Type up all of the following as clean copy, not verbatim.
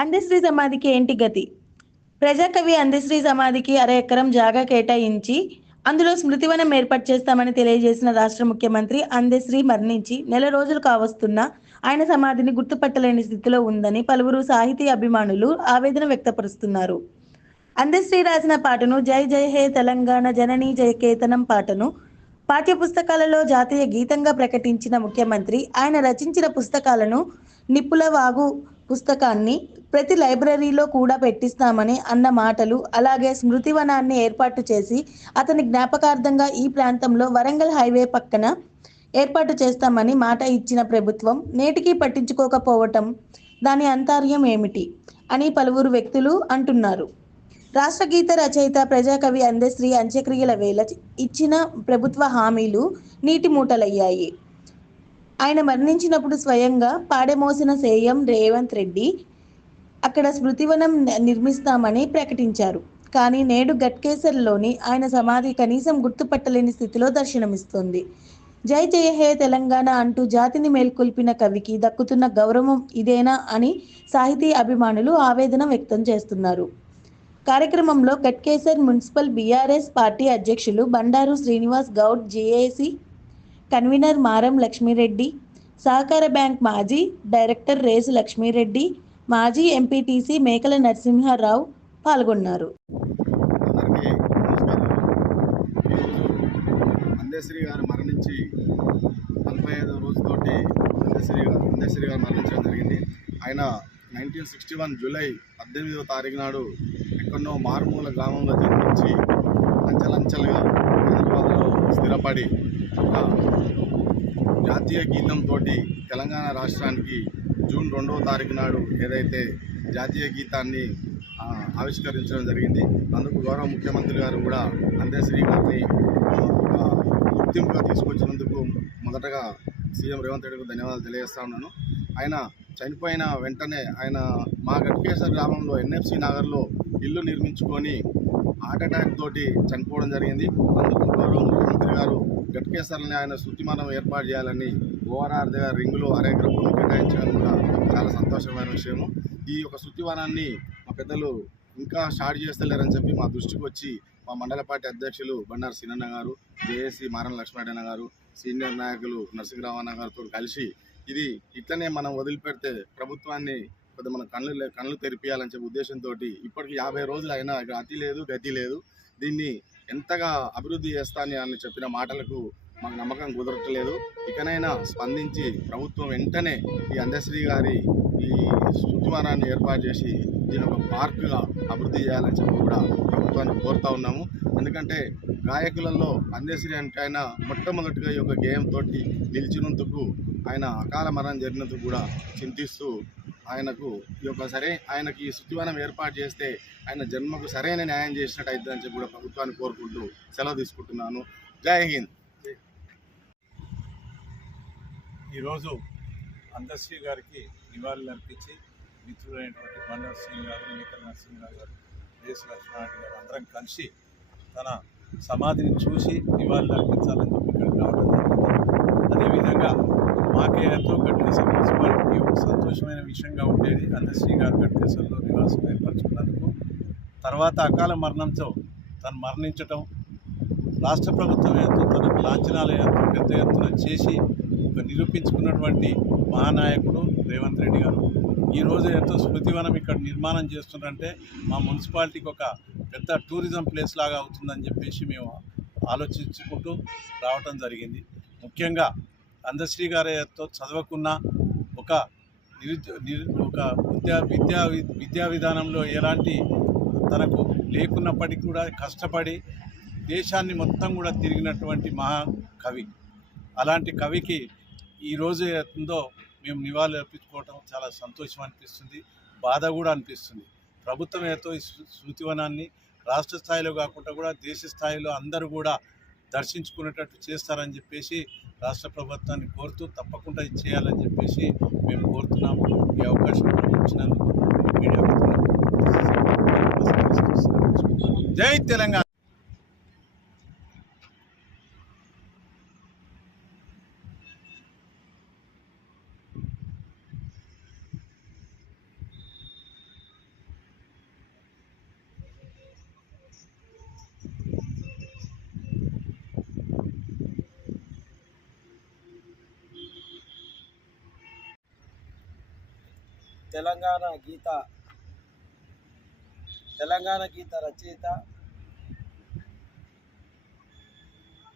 అందశ్రీ సమాధికి ఏంటి గతి? ప్రజాకవి అందశ్రీ సమాధికి అర ఎకరం జాగా కేటాయించి అందులో స్మృతివనం ఏర్పాటు చేస్తామని తెలియజేసిన రాష్ట్ర ముఖ్యమంత్రి అందశ్రీ మరణించి నెల రోజులు కావస్తున్నా ఆయన సమాధిని గుర్తుపట్టలేని స్థితిలో ఉందని పలువురు సాహితీ అభిమానులు ఆవేదన వ్యక్తపరుస్తున్నారు. అందశ్రీ రాసిన పాటను జై జై హే తెలంగాణ జననీ జయకేతనం పాటను పాఠ్య పుస్తకాలలో జాతీయ గీతంగా ప్రకటించిన ముఖ్యమంత్రి ఆయన రచించిన పుస్తకాలను నిప్పుల వాగు పుస్తకాన్ని ప్రతి లైబ్రరీలో కూడా పెట్టిస్తామని అన్న మాటలు, అలాగే స్మృతివనాన్ని ఏర్పాటు చేసి అతని జ్ఞాపకార్థంగా ఈ ప్రాంతంలో వరంగల్ హైవే పక్కన ఏర్పాటు చేస్తామని మాట ఇచ్చిన ప్రభుత్వం నేటికీ పట్టించుకోకపోవటం దాని అంతర్యం ఏమిటి అని పలువురు వ్యక్తులు అంటున్నారు. రాష్ట్రగీత రచయిత ప్రజాకవి అందశ్రీ అంత్యక్రియల వేళ ఇచ్చిన ప్రభుత్వ హామీలు నీటి మూటలయ్యాయి. ఆయన మరణించినప్పుడు స్వయంగా పాడెమోసిన సీఎం రేవంత్ రెడ్డి అక్కడ స్మృతివనం నిర్మిస్తామని ప్రకటించారు. కానీ నేడు గట్కేసర్లోని ఆయన సమాధి కనీసం గుర్తుపట్టలేని స్థితిలో దర్శనమిస్తోంది. జై జయ హే తెలంగాణ అంటూ జాతిని మేల్కొల్పిన కవికి దక్కుతున్న గౌరవం ఇదేనా అని సాహితీ అభిమానులు ఆవేదన వ్యక్తం చేస్తున్నారు. కార్యక్రమంలో గట్కేసర్ మున్సిపల్ బీఆర్ఎస్ పార్టీ అధ్యక్షులు బండారు శ్రీనివాస్ గౌడ్, జేఏసీ కన్వీనర్ మారం లక్ష్మీరెడ్డి, సహకార బ్యాంక్ మాజీ డైరెక్టర్ రేసు లక్ష్మీరెడ్డి, మాజీ ఎంపీటీసీ మేకల నరసింహారావు పాల్గొన్నారు. అందశ్రీ గారు మరణించి 45వ రోజుతోటి అందశ్రీ గారు మరణించడం జరిగింది. ఆయన 1961 జూలై 18వ తారీఖు నాడు ఎక్కడో మారుమూల గ్రామంలో జన్మించి అంచెలంచెలుగా హైదరాబాద్లో స్థిరపడి ఒక జాతీయ గీతంతో తెలంగాణ రాష్ట్రానికి జూన్ 2వ తారీఖు నాడు ఏదైతే జాతీయ గీతాన్ని ఆవిష్కరించడం జరిగింది. అందుకు గౌరవ ముఖ్యమంత్రి గారు కూడా అందశ్రీ గారిని గుర్తింపుగా తీసుకొచ్చినందుకు మొదటగా సీఎం రేవంత్ రెడ్డికి ధన్యవాదాలు తెలియజేస్తా ఉన్నాను. ఆయన చనిపోయిన వెంటనే ఆయన మా గట్కేసర్ గ్రామంలో ఎన్ఎఫ్సి నగర్లో ఇల్లు నిర్మించుకొని హార్ట్ అటాక్ తోటి చనిపోవడం జరిగింది. అందుకు గౌరవ ముఖ్యమంత్రి గారు గట్కేసర్ని ఆయన శృతిమానం ఏర్పాటు చేయాలని ఓఆర్ఆర్ దగ్గర రింగులో అరెకరం భూమి కేటాయించడం కూడా చాలా సంతోషమైన విషయము. ఈ యొక్క శృతివనాన్ని మా పెద్దలు ఇంకా స్టార్ట్ చేస్తలేరని చెప్పి మా దృష్టికి వచ్చి మా మండల పార్టీ అధ్యక్షులు బండారు సీనన్న గారు, జేఏసీ మారం లక్ష్మీరెడ్డి గారు, సీనియర్ నాయకులు నరసింహరావు గారితో కలిసి ఇది ఇట్లనే మనం వదిలిపెడితే ప్రభుత్వాన్ని కొద్దిగా మన కళ్ళు తెరిపియాలని చెప్పే ఉద్దేశంతో ఇప్పటికి 50 రోజులు అయినా ఇక్కడ అతి లేదు గతి లేదు, దీన్ని ఎంతగా అభివృద్ధి చేస్తానని అని చెప్పిన మాటలకు మాకు నమ్మకం కుదరట్లేదు. ఇకనైనా స్పందించి ప్రభుత్వం వెంటనే ఈ అందశ్రీ గారి ఈ శృతివనాన్ని ఏర్పాటు చేసి దీని ఒక పార్కుగా అభివృద్ధి చేయాలని చెప్పి కూడా ప్రభుత్వాన్ని కోరుతా ఉన్నాము. ఎందుకంటే గాయకులలో అందశ్రీ అంటే ఆయన మొట్టమొదటిగా ఈ యొక్క గేయంతో నిలిచినందుకు, ఆయన అకాల మరణం జరిగినందుకు కూడా చింతిస్తూ ఆయనకు ఆయనకి ఈ శృతివనం ఏర్పాటు చేస్తే ఆయన జన్మకు సరైన న్యాయం చేసినట్టు అవుతుందని చెప్పి కూడా ప్రభుత్వాన్ని కోరుకుంటూ సెలవు తీసుకుంటున్నాను. జై హింద్. ఈరోజు అందశ్రీ గారికి నివాళులు అర్పించి మిత్రులైనటువంటి బండారు సింగ్ గారు, మేకల నరసింహరావు గారు, రేసు లక్ష్మీనారాయణ గారు అందరం కలిసి తన సమాధిని చూసి నివాళులు అర్పించాలని చెప్పి ఇక్కడికి రావడం జరిగింది. అదేవిధంగా మాకే ఎంతో గట్కేసర్ మున్సిపాలిటీకి ఒక సంతోషమైన విషయంగా ఉండేది అందశ్రీ గారు గట్కేసర్లో నివాసం ఏర్పరచుకున్నందుకు. తర్వాత అకాల మరణంతో తను మరణించటం, రాష్ట్ర ప్రభుత్వం ఎంతో తనకు లాంఛనాలు ఎంతో పెద్ద ఎత్తున చేసి ఒక నిరూపించుకున్నటువంటి మహానాయకుడు రేవంత్ రెడ్డి గారు ఈరోజు ఎంతో స్మృతివనం ఇక్కడ నిర్మాణం చేస్తున్నారంటే మా మున్సిపాలిటీకి ఒక పెద్ద టూరిజం ప్లేస్ లాగా అవుతుందని చెప్పేసి మేము ఆలోచించుకుంటూ రావటం జరిగింది. ముఖ్యంగా అందశ్రీ గారితో చదవకున్న ఒక విద్యా విధానంలో ఎలాంటి తనకు లేకున్నప్పటికీ కూడా కష్టపడి దేశాన్ని మొత్తం కూడా తిరిగినటువంటి మహాకవి. అలాంటి కవికి ఈరోజు ఎంతో మేము నివాళులు అర్పించుకోవటం చాలా సంతోషం అనిపిస్తుంది, బాధ కూడా అనిపిస్తుంది. ప్రభుత్వం ఏతో ఈ శృతివనాన్ని రాష్ట్ర స్థాయిలో కాకుండా కూడా దేశ స్థాయిలో అందరూ కూడా దర్శించుకునేటట్టు చేస్తారని చెప్పేసి రాష్ట్ర ప్రభుత్వాన్ని కోరుతూ తప్పకుండా ఇది చేయాలని చెప్పేసి మేము కోరుతున్నాము. ఈ అవకాశం ఇచ్చినందుకు మీడియా జై తెలంగాణ. తెలంగాణ గీత రచయిత,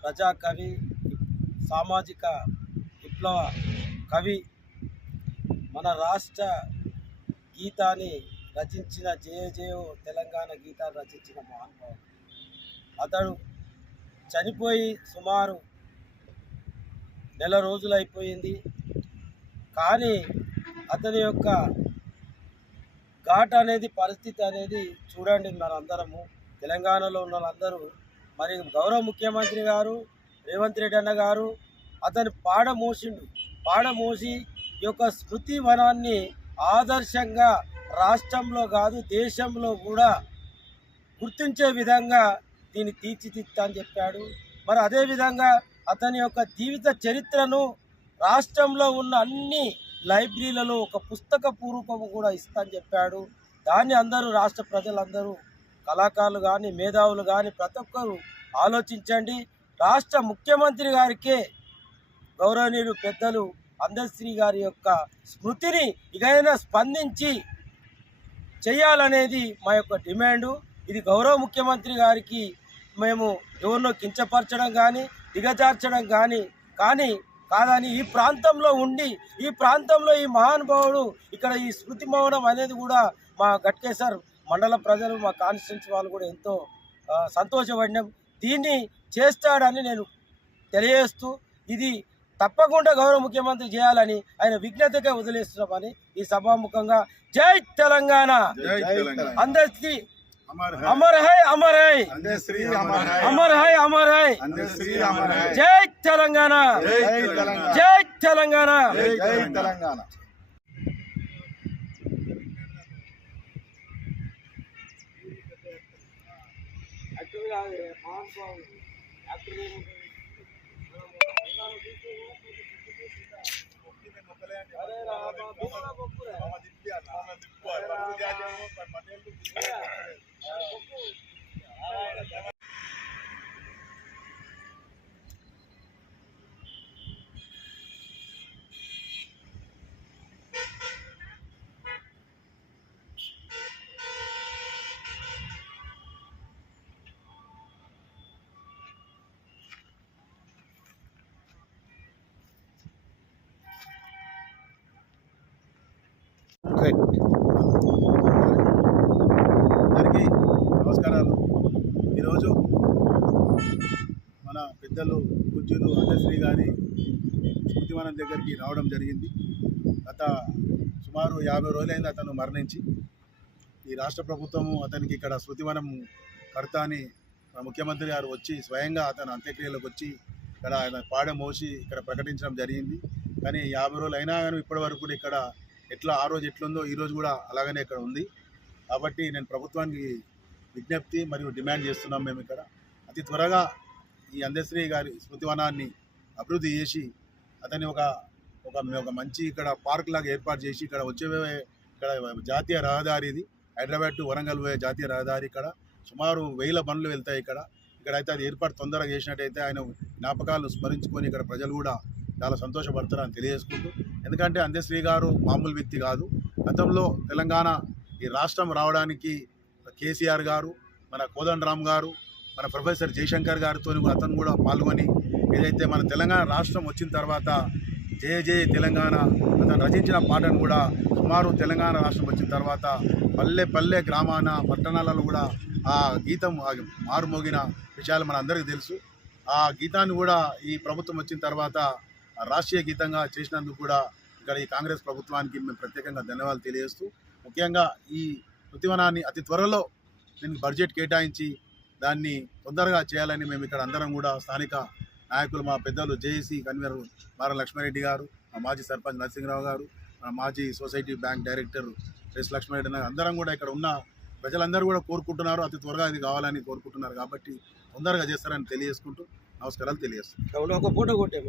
ప్రజాకవి, సామాజిక విప్లవ కవి, మన రాష్ట్ర గీతాన్ని రచించిన జయో తెలంగాణ గీతాన్ని రచించిన మహానుభావుడు. అతడు చనిపోయి సుమారు నెల రోజులైపోయింది. కానీ అతని యొక్క ఘాట్ అనేది, పరిస్థితి అనేది చూడండి. మనందరము తెలంగాణలో ఉన్న వాళ్ళందరూ, మరి గౌరవ ముఖ్యమంత్రి గారు రేవంత్ రెడ్డి అన్న గారు అతని పాడమోసి ఈ యొక్క స్మృతి వనాన్ని ఆదర్శంగా రాష్ట్రంలో కాదు దేశంలో కూడా గుర్తించే విధంగా దీన్ని తీర్చిదిద్దా అని చెప్పాడు. మరి అదేవిధంగా అతని యొక్క జీవిత చరిత్రను రాష్ట్రంలో ఉన్న అన్ని లైబ్రరీలలో ఒక పుస్తక పూర్వకము కూడా ఇస్తా అని చెప్పాడు. దాన్ని అందరూ, రాష్ట్ర ప్రజలందరూ, కళాకారులు కానీ మేధావులు కానీ ప్రతి ఒక్కరు ఆలోచించండి. రాష్ట్ర ముఖ్యమంత్రి గారికే గౌరవనీయులు పెద్దలు అందశ్రీ గారి యొక్క స్మృతిని ఇకైనా స్పందించి చేయాలనేది మా యొక్క డిమాండు. ఇది గౌరవ ముఖ్యమంత్రి గారికి మేము ఎవరినో కించపరచడం కానీ దిగజార్చడం కానీ కాదని ఈ ప్రాంతంలో ఉండి, ఈ ప్రాంతంలో ఈ మహానుభావుడు ఇక్కడ ఈ స్మృతి మౌనం అనేది కూడా మా గట్కేసర్ మండల ప్రజలు, మా కాన్స్టిట్యున్సీ వాళ్ళు కూడా ఎంతో సంతోషపడినాం. దీన్ని చేస్తాడని నేను తెలియజేస్తూ, ఇది తప్పకుండా గౌరవ ముఖ్యమంత్రి చేయాలని ఆయన విజ్ఞతగా వదిలేస్తున్నామని ఈ సభాముఖంగా జై Telangana, Andasri Amar high Amar high, Amar high Amar high, జై తెలంగాణ, జై తెలంగాణ. అందరికీ నమస్కారాలు. ఈరోజు మన పెద్దలు పూజ్యులు అందశ్రీ గారి స్మృతివనం దగ్గరికి రావడం జరిగింది. గత సుమారు 50 రోజులైంది అతను మరణించి. ఈ రాష్ట్ర ప్రభుత్వము అతనికి ఇక్కడ స్మృతివనం కడతా అని ముఖ్యమంత్రి గారు వచ్చి స్వయంగా అతను అంత్యక్రియలకు వచ్చి ఇక్కడ ఆయన పాడమోసి ఇక్కడ ప్రకటించడం జరిగింది. కానీ 50 రోజులు అయినా కానీ ఇప్పటి వరకు కూడా ఇక్కడ ఎట్లా ఆ రోజు ఎట్లుందో ఈరోజు కూడా అలాగనే ఇక్కడ ఉంది. కాబట్టి నేను ప్రభుత్వానికి విజ్ఞప్తి మరియు డిమాండ్ చేస్తున్నాం. మేము ఇక్కడ అతి త్వరగా ఈ అందశ్రీ గారి స్మృతివనాన్ని అభివృద్ధి చేసి అతన్ని ఒక మంచి ఇక్కడ పార్క్ లాగా ఏర్పాటు చేసి ఇక్కడ ఇక్కడ జాతీయ రహదారి, ఇది హైదరాబాద్ టు వరంగల్ పోయే జాతీయ రహదారి. ఇక్కడ సుమారు 1000 బండ్లు వెళ్తాయి. ఇక్కడైతే అది ఏర్పాటు తొందరగా చేసినట్టయితే ఆయన జ్ఞాపకాలను స్మరించుకొని ఇక్కడ ప్రజలు కూడా చాలా సంతోషపడతారని తెలియజేసుకుంటూ, ఎందుకంటే అందశ్రీ గారు మామూలు వ్యక్తి కాదు. గతంలో తెలంగాణ ఈ రాష్ట్రం రావడానికి కేసీఆర్ గారు, మన కోదండరామ్ గారు, మన ప్రొఫెసర్ జయశంకర్ గారితో అతను కూడా పాల్గొని ఏదైతే మన తెలంగాణ రాష్ట్రం వచ్చిన తర్వాత జయ జయ తెలంగాణ అతను రచించిన పాటను కూడా సుమారు తెలంగాణ రాష్ట్రం వచ్చిన తర్వాత పల్లె పల్లె గ్రామాన పట్టణాలలో కూడా ఆ గీతం మారుమోగిన విషయాలు మన అందరికీ తెలుసు. ఆ గీతాన్ని కూడా ఈ ప్రభుత్వం వచ్చిన తర్వాత రాష్ట్రీయ గీతంగా చేసినందుకు కూడా ఇక్కడ ఈ కాంగ్రెస్ ప్రభుత్వానికి మేము ప్రత్యేకంగా ధన్యవాదాలు తెలియజేస్తూ, ముఖ్యంగా ఈ స్మృతివనాన్ని అతి త్వరలో దీనికి బడ్జెట్ కేటాయించి దాన్ని తొందరగా చేయాలని మేము ఇక్కడ అందరం కూడా స్థానిక నాయకులు, మా పెద్దలు జేఏసీ కన్వీనర్ మార లక్ష్మారెడ్డి గారు, మా మాజీ సర్పంచ్ నరసింహరావు గారు, మా మాజీ society bank director S Lakshmareddy గారు అందరం కూడా ఇక్కడ ఉన్న ప్రజలందరూ కూడా కోరుకుంటున్నారు. అతి త్వరగా ఇది కావాలని కోరుకుంటున్నారు. కాబట్టి తొందరగా చేస్తారని తెలియజేసుకుంటూ నమస్కారాలు తెలియజేస్తున్నాను. ఒక ఫోటో కొట్టే